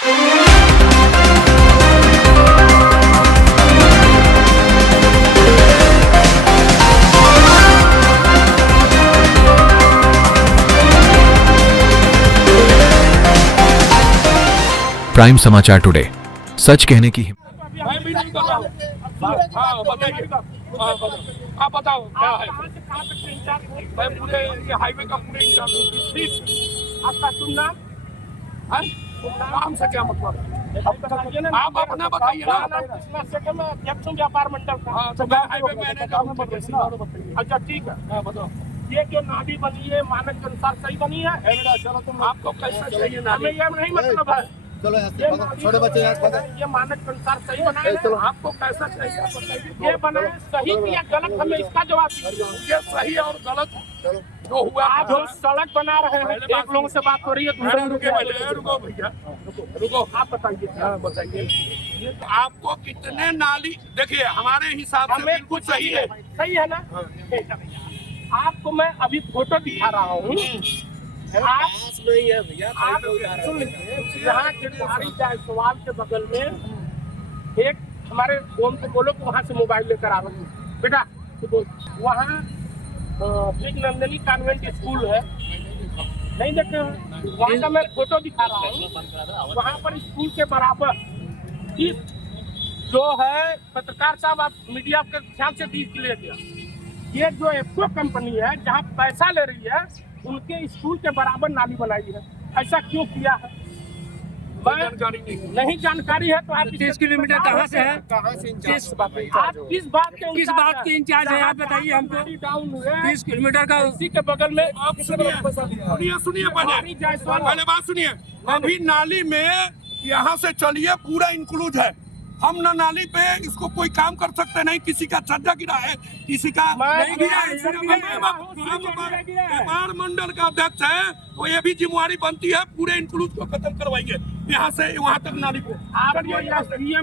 Prime समाचार today, सच कहने की मैं भी नहीं कर रहा हूँ। हाँ बताइए, आप बताओ क्या है। मैं पूरे ये हाईवे का पूरे इंचार्ज हूँ। ठीक, आपका शुभ नाम है? नाम से क्या मतलब? आप अपना बताइए ना। अध्यक्ष हूँ व्यापार मंडल का। तो मैं हाईवे मैनेजर हूँ। अच्छा ठीक है, बताओ। ये जो नाली बनी है मानक के अनुसार सही बनी है? चलो तुम, आपको कैसा चाहिए नाली? हमें ये नहीं मतलब है। चलो छोटे बच्चे ये मानक के अनुसार सही बना है। आपको कैसा चाहिए? ये बना है सही या गलत, हमें इसका जवाब दीजिए। ये सही और गलत जो हुआ, आप जो सड़क बना रहे हैं, एक लोगों से बात हो रही है, दूसरे रुको भैया, रुको, आप बताइए। बताइए आपको कितने नाली, देखिए हमारे हिसाब से बिल्कुल सही है ना। आपको मैं अभी फोटो दिखा रहा हूँ। आप नहीं है भैया, आप सुन लीजिए। यहाँ गिरधारी जायसवाल के बगल में एक हमारे फोन को बोलो कि वहाँ से मोबाइल लेकर आ रहा हूँ बेटा, तो वहाँ एक नंदनी कॉन्वेंट स्कूल है, नहीं देखे हैं? वहाँ का मैं फोटो दिखा रहा हूँ। वहाँ पर स्कूल के बराबर इस जो है पत्रकार साहब, आप मीडिया के ध्यान से देख लीजिए, ये जो एप्को कंपनी है जहाँ पैसा ले रही है, उनके स्कूल के बराबर नाली बनाई है। ऐसा क्यों किया है? नहीं जानकारी है तो आप 30 किलोमीटर कहाँ से है? आप किस बात के इंचार्ज है आप बताइए हमको। 30 किलोमीटर का इसी के बगल में सुनिए पहले बात सुनिए। अभी नाली में यहाँ से चलिए पूरा इंक्लूड है। हम न नाली पे इसको कोई काम कर सकते नहीं, किसी का छज्जा गिरा है, किसी का नहीं गिरा है। व्यापार मंडल का अध्यक्ष है, तो ये भी जिम्मेवारी बनती है पूरे इंक्लूड को खत्म करवाइए, यहाँ से वहाँ तक नाली को।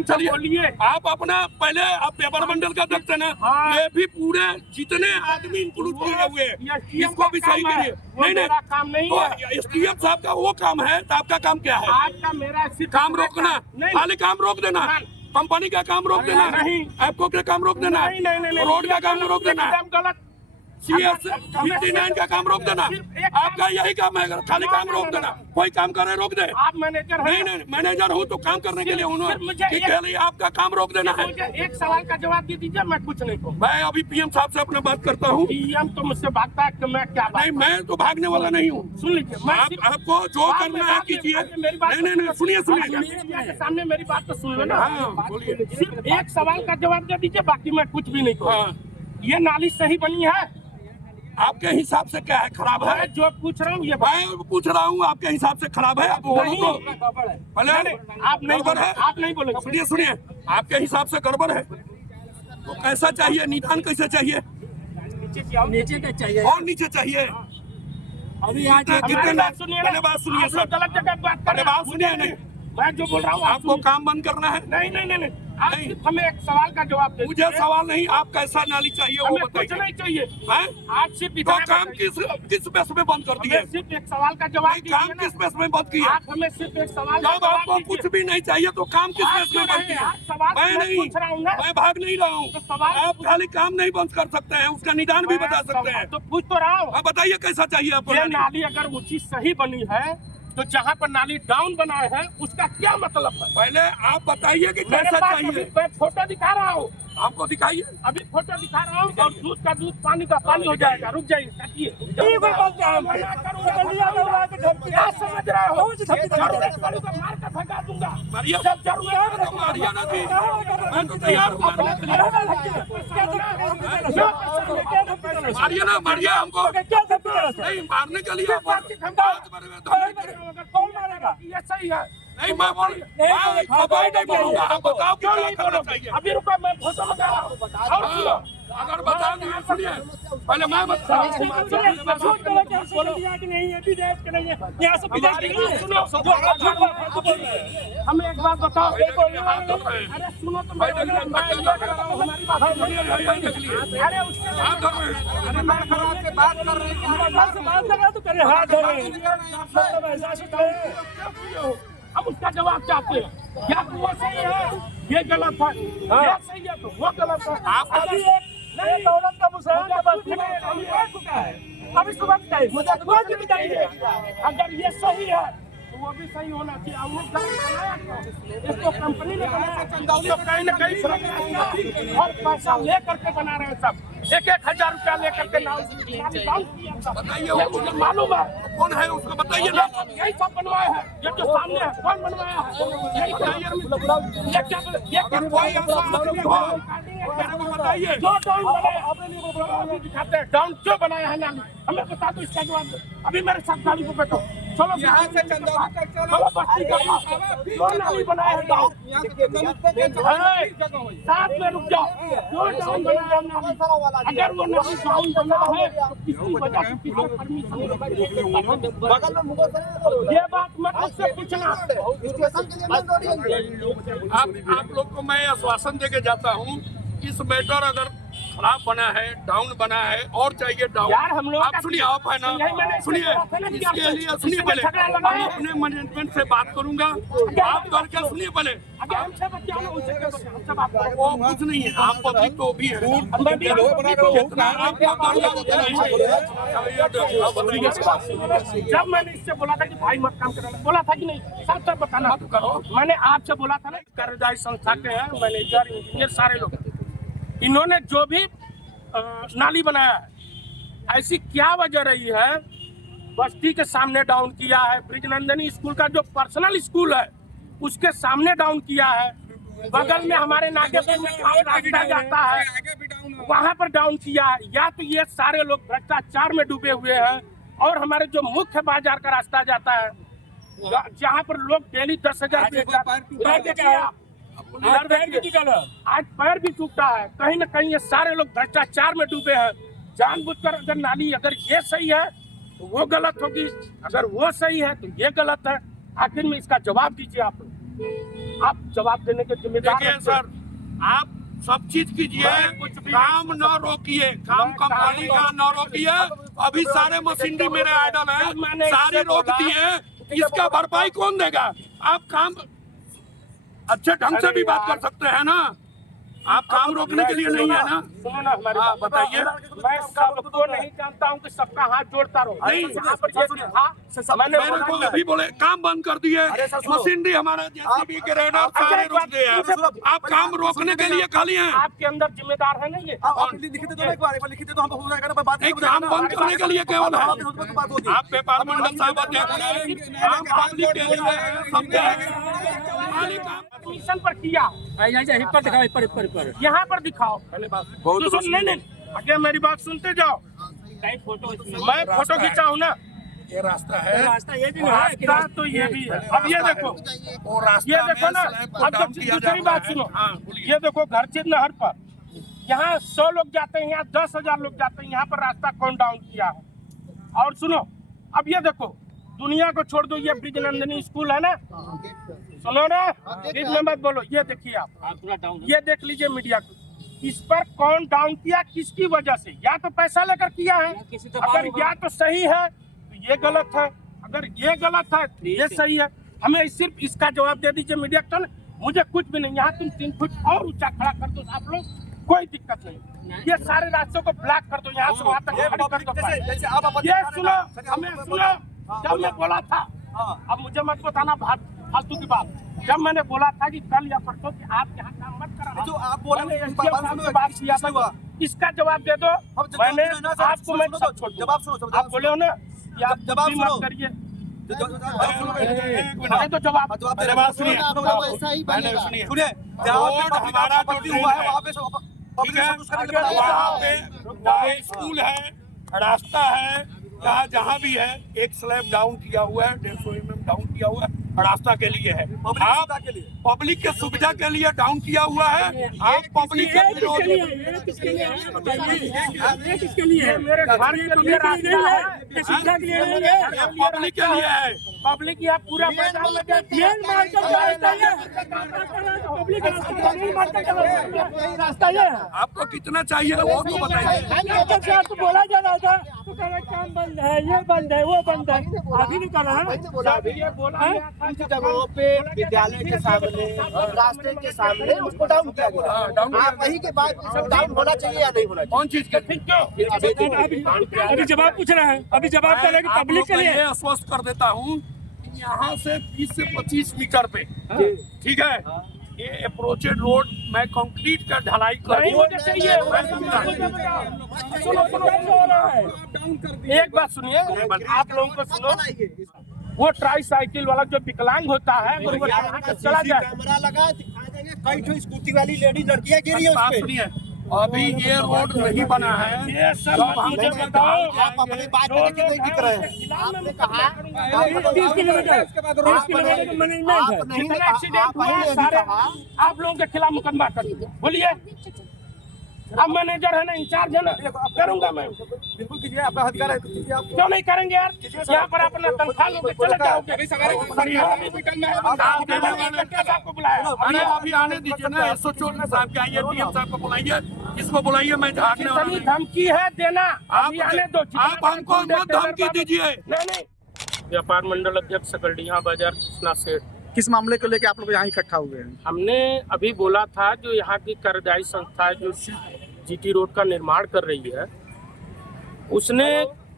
चलिए आप अपना पहले, आप व्यापार मंडल का अध्यक्ष है ना, ये भी पूरे जितने आदमी इंक्लूड किए हुए हैं इसको भी सही करिए। नहीं SDM साहब का वो काम है, तो आपका काम क्या है? आपका मेरा काम रोकना, खाली काम रोक देना, कंपनी का काम रोक देना, एप्को का काम रोक देना, रोड का काम रोक देना, CS 59 का काम रोक देना। आपका यही काम है, खाली काम रोक देना। कोई काम करे रोक दे। आप मैनेजर हैं? नहीं मैनेजर हूँ तो काम करने के लिए उन्होंने आपका काम रोक देना है। एक सवाल का जवाब दे दीजिए, मैं कुछ नहीं कहूँ। मैं अभी PM साहब से अपना बात करता हूँ। PM तो मुझसे भागता है कि मैं क्या? नहीं, मैं तो भागने वाला नहीं हूँ। सुन लीजिए, आपको जो करना है कीजिए। नहीं सुनिए सामने मेरी बात तो सुन लो ना। बोलिए, सिर्फ एक सवाल का जवाब दे दीजिए, बाकी मैं कुछ भी नहीं कहूँ। ये नाली सही बनी है? आपके हिसाब से क्या है? खराब है? जो पूछ रहा हूँ ये मैं पूछ रहा हूँ, आपके हिसाब से खराब है? आप नहीं बोले। सुनिए, आपके हिसाब से गड़बड़ है तो कैसा चाहिए? निदान कैसे चाहिए? नीचे का चाहिए और नीचे चाहिए। अभी कितने बात सुनिए सर, गलत जगह बात सुनिए। नहीं, मैं जो बोल रहा हूँ आपको काम बंद करना है। नहीं आप हमें एक सवाल का जवाब दे। मुझे सवाल नहीं, आप कैसा नाली चाहिए वो बताइए। कुछ नहीं चाहिए। आप सिर्फ तो काम किस बेस में बंद कर दिए? सिर्फ एक सवाल का जवाब। काम किस बेस में बंद किया? आप हमें सिर्फ एक सवाल। जब आपको कुछ भी नहीं चाहिए तो काम किस बेस में बंद किया? मैं नहीं पूछ रहा हूँ, मैं भाग नहीं रहा हूँ। आप खाली काम नहीं बंद कर सकते हैं, उसका निदान भी बता सकते हैं। तो पूछ तो रहा हूँ। बताइए कैसा चाहिए आपको? नाली अगर उचित सही बनी है तो जहाँ पर नाली डाउन बनाए हैं उसका क्या मतलब है? पहले आप बताइए कि कैसा चाहिए। मैं फोटो दिखा रहा हूँ, आपको दिखाइए। अभी फोटो दिखा रहा हूँ और दूध का दूध, पानी का पानी हो जाएगा। रुक जाइए, ताकिए। क्या समझ रहे हो? मार कर भगा दूंगा। मैं तो तैयार हूँ। मारिए ना, मारिए हमको। नहीं मारने के लिए कौन मारेगा? ये सही है। नहीं मैं नहीं बोलूंगा। आप बताओ क्यों नहीं बोलना चाहिए? अभी रुको, मैं फोटो लगा रहा हूँ। अगर बता दिए सुनिए, पहले मैं हमें एक बात बताओ। अरे सुनो तो, हम उसका जवाब चाहते हैं। या तो वो सही है, ये गलत है, ये सही है तो वो गलत है। अभी नहीं दौलत का मुसलमान के बस्ती में अभी सुबह बताइए, मुझे रोज बताइए अगर ये सही है तो वो भी सही होना चाहिए। वो गलत बनाया क्यों? इसको कंपनी ने बनाया, तो कहीं न कहीं और पैसा ले करके बना रहे हैं सब। 1,000 रुपया लेकर के नाम बताइए, मुझे मालूम है कौन है, उसको बताइए ना। यही सब बनवाया है, ये जो सामने है कौन बनवाया है, यही बताइए। बताइए जो डाउन बनाया दिखाते हैं, डाउन क्यों बनाया है नाम हमें बता दो, इसका जवाब दो। अभी मेरे साथ गाड़ी को बैठो, चलो यहाँ से चलो बस्ती का नाली बनाया है डाउन, साथ में रुक जाओ। जो डाउन बनाया है नाली, अगर वो नाली डाउन बना है तो किसी वजह से किसी परमिशन ये बात मत मुझसे पूछना। आप लोग को मैं आश्वासन देके जाता हूँ, इस मैटर अगर खराब बना है, डाउन बना है और चाहिए डाउन, यार हम लोग आप सुनिए, आप है ना, सुनिए इसके लिए सुनिए पहले, मैं अपने मैनेजमेंट से बात करूंगा, आप करके सुनिए पहले। वो कुछ नहीं है, आप पब्लिक तो भी है, जब मैंने इससे बोला था कि भाई मत काम करना, बोला था कि नहीं, सब सब बताना करो। मैंने आपसे बोला था ना, कार्यदायी संस्था के हैं मैनेजर इंजीनियर सारे लोग, इन्होंने जो भी नाली बनाया है, ऐसी क्या वजह रही है बस्ती के सामने डाउन किया है, ब्रिजनंदनी स्कूल का जो पर्सनल स्कूल है उसके सामने डाउन किया है, बगल में हमारे नागेपुर में रास्ता जाता है वहां पर डाउन किया है। या तो ये सारे लोग भ्रष्टाचार में डूबे हुए हैं, और हमारे जो मुख्य बाजार का रास्ता जाता है जहाँ पर लोग डेली 10,000 आज पैर भी टूटा है, कहीं न कहीं ये सारे लोग भ्रष्टाचार में डूबे हैं। जानबूझकर अगर नाली, अगर ये सही है तो वो गलत होगी, अगर वो सही है तो ये गलत है। आखिर में इसका जवाब दीजिए, आप जवाब देने के जिम्मेदार हैं सर। आप सब चीज कीजिए, काम न रोकिए, काम कंपनी का न रोकिए। अभी सारे मशीनरी मेरे आइडल हैं, सारे रोक दिए, इसका भरपाई कौन देगा? आप काम अच्छे ढंग से भी बात कर सकते हैं ना, आप काम रोकने के लिए नहीं है ना। सुनो ना हमारी बात, बताइए। मैं सबको नहीं जानता हूँ कि सबका हाथ जोड़ता रहो, नहीं मैंने अभी बोले काम बंद कर दिए, मशीनरी हमारा जेसीबी के रेडर सारे रुक गए हैं, आप काम रोकने के लिए खाली हैं। आपके अंदर जिम्मेदार है नहीं, काम बंद करने के लिए केवल है। आप व्यापार मंडल साहब पब्लिक के लिए कमीशन पर किया, यहाँ पर दिखाओ। नहीं, आगे मेरी बात सुनते जाओ, मैं फोटो खींचा हूँ ना, ये रास्ता है, रास्ता ये भी रास्ता तो ये भी है। अब ये देखो, वो रास्ता ये देखो ना, अब दूसरी बात सुनो, ये देखो घरचीत नहर पर यहाँ 100 लोग जाते हैं, यहाँ 10,000 लोग जाते हैं, यहाँ पर रास्ता कौन डाउन किया है? और सुनो, अब ये देखो, दुनिया को छोड़ दो, ये ब्रिजनंदनी स्कूल है ना, सुनो ना, बीच में मत बोलो, ये देखिए आप ये देख लीजिए मीडिया को, इस पर कौन डाउन किया, किसकी वजह से? या तो पैसा लेकर किया है, अगर या तो सही है तो ये गलत है, अगर ये गलत है तो ये सही है। हमें सिर्फ इसका जवाब दे दीजिए मीडिया को, मुझे कुछ भी नहीं, यहाँ तुम 3 फुट और ऊंचा खड़ा कर दो आप लोग, कोई दिक्कत नहीं, ये सारे रास्तों को ब्लॉक कर दो, यहाँ से वहाँ तक खड़ी कर दो। ये सुनो, हमें सुनो, जब मैं बोला था, अब मुझे मत बताना फालतू की बात, जब मैंने बोला था कि कल या परसों कि आप यहाँ काम मत करा, जो आप बोले बात किया था, इसका जवाब दे दो। मैंने आपको मैं सब छोड़ दूं, आप बोले हो ना कि आप जवाब मत करिए, तो जवाब सुनिए, वहाँ पे स्कूल है, रास्ता है, जहाँ भी है एक स्लैब डाउन किया हुआ है, 150 mm डाउन किया हुआ है, रास्ता के लिए है, आप पब्लिक के सुविधा के लिए डाउन किया हुआ है। आप पब्लिक के विरोध, मेरे घर के लिए रास्ता है, पब्लिक के लिए है, पब्लिक यहाँ पूरा मैदान में रास्ता है। आपको कितना चाहिए वो तो बताइए। बोला जा रहा था काम बंद है, ये बंद है, वो बंद है, अभी नहीं कर रहा है। ये बोला कुछ जगहों पे विद्यालय के सामने, रास्ते के सामने उसको डाउन किया गया। आप वही के बाद डाउन होना चाहिए या नहीं होना चाहिए? कौन चीज के अभी जवाब पूछ रहे हैं, अभी जवाब दे रहे हैं कि पब्लिक के लिए ये आश्वस्त कर देता हूँ, यहाँ से 20 से 25 मीटर पे, ठीक है, ये अप्रोचेड रोड मैं कंक्रीट का ढलाई कर नहीं होना चाहिए। एक बात सुनिए, आप लोगों को सुनो, वो ट्राई साइकिल वाला जो विकलांग होता है वो यहाँ से चला जाए। कैमरा लगा दिखा देंगे, कई ठो स्कूटी वाली लेडी लड़कियां गिरी है बात उसपे। सुनिए, अभी ये रोड नहीं बना है, ये सब जब हम मुझे लोग बताओ, आप अपनी बात में लेके नहीं दिख रहे हैं। आपने कहा 30 किलोमीटर का मैनेजमेंट है। आप नहीं जितना कहा- एक्सीडेंट आप हुआ है नहीं सारे कहा। आप लोगों के खिलाफ मुकदमा कर दीजिए। बोलिए, अब मैनेजर है ना, इंचार्ज है ना, करूंगा मैं। बिल्कुल कीजिए, आपका अधिकार है, कीजिए आप। क्यों नहीं करेंगे यार? यहाँ पर अपना तनख्वाह लेके चले जाओगे। आपको बुलाया। अरे अभी आने दीजिए ना, SHO साहब के आइए, DM साहब को बुलाइए, इसको बुलाइए, मैं झाड़ने वाला कितनी नहीं। धमकी है देना, अभी आने दो। आप हमको मत धमकी दीजिए। नहीं, व्यापार मंडल अध्यक्ष सकलडीहा बाजार कृष्णा सेठ। किस मामले को लेकर आप लोग यहाँ इकट्ठा हुए हैं? हमने अभी बोला था जो यहाँ की कार्यदायी संस्था है जो GT रोड का निर्माण कर रही है, उसने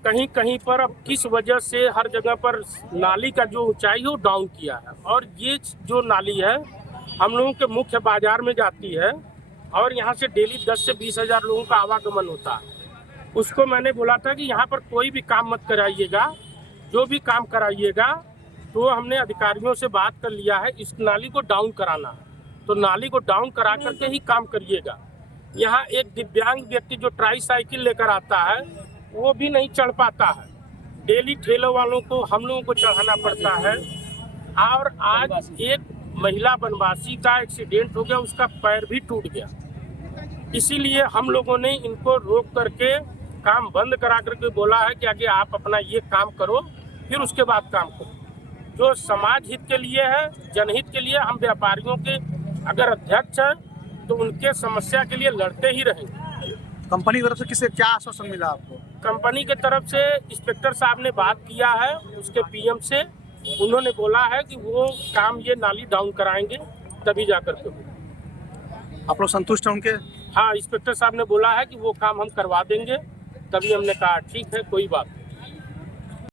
कहीं कहीं पर अब किस वजह से हर जगह पर नाली का जो ऊंचाई है वो डाउन किया है, और ये जो नाली है हम लोगों के मुख्य बाजार में जाती है और यहाँ से डेली 10 से 20 हज़ार लोगों का आवागमन होता है। उसको मैंने बोला था कि यहाँ पर कोई भी काम मत कराइएगा, जो भी काम कराइएगा तो हमने अधिकारियों से बात कर लिया है, इस नाली को डाउन कराना है तो नाली को डाउन करा करके ही काम करिएगा। यहाँ एक दिव्यांग व्यक्ति जो ट्राई साइकिल लेकर आता है वो भी नहीं चढ़ पाता है, डेली ठेलों वालों को हम लोगों को चढ़ाना पड़ता है। और आज एक महिला वनवासी का एक्सीडेंट हो गया, उसका पैर भी टूट गया। इसीलिए हम लोगों ने इनको रोक करके काम बंद करा करके बोला है कि आगे आप अपना ये काम करो, फिर उसके बाद काम करो। जो समाज हित के लिए है, जनहित के लिए, हम व्यापारियों के अगर अध्यक्ष हैं तो उनके समस्या के लिए लड़ते ही रहेंगे। कंपनी की तरफ से किससे क्या आश्वासन मिला आपको? कंपनी के तरफ से इंस्पेक्टर साहब ने बात किया है उसके PM से, उन्होंने बोला है कि वो काम ये नाली डाउन कराएंगे तभी जाकर के होगा। आप लोग संतुष्ट हैं उनके? हाँ, इंस्पेक्टर साहब ने बोला है कि वो काम हम करवा देंगे, तभी हमने कहा ठीक है, कोई बात नहीं।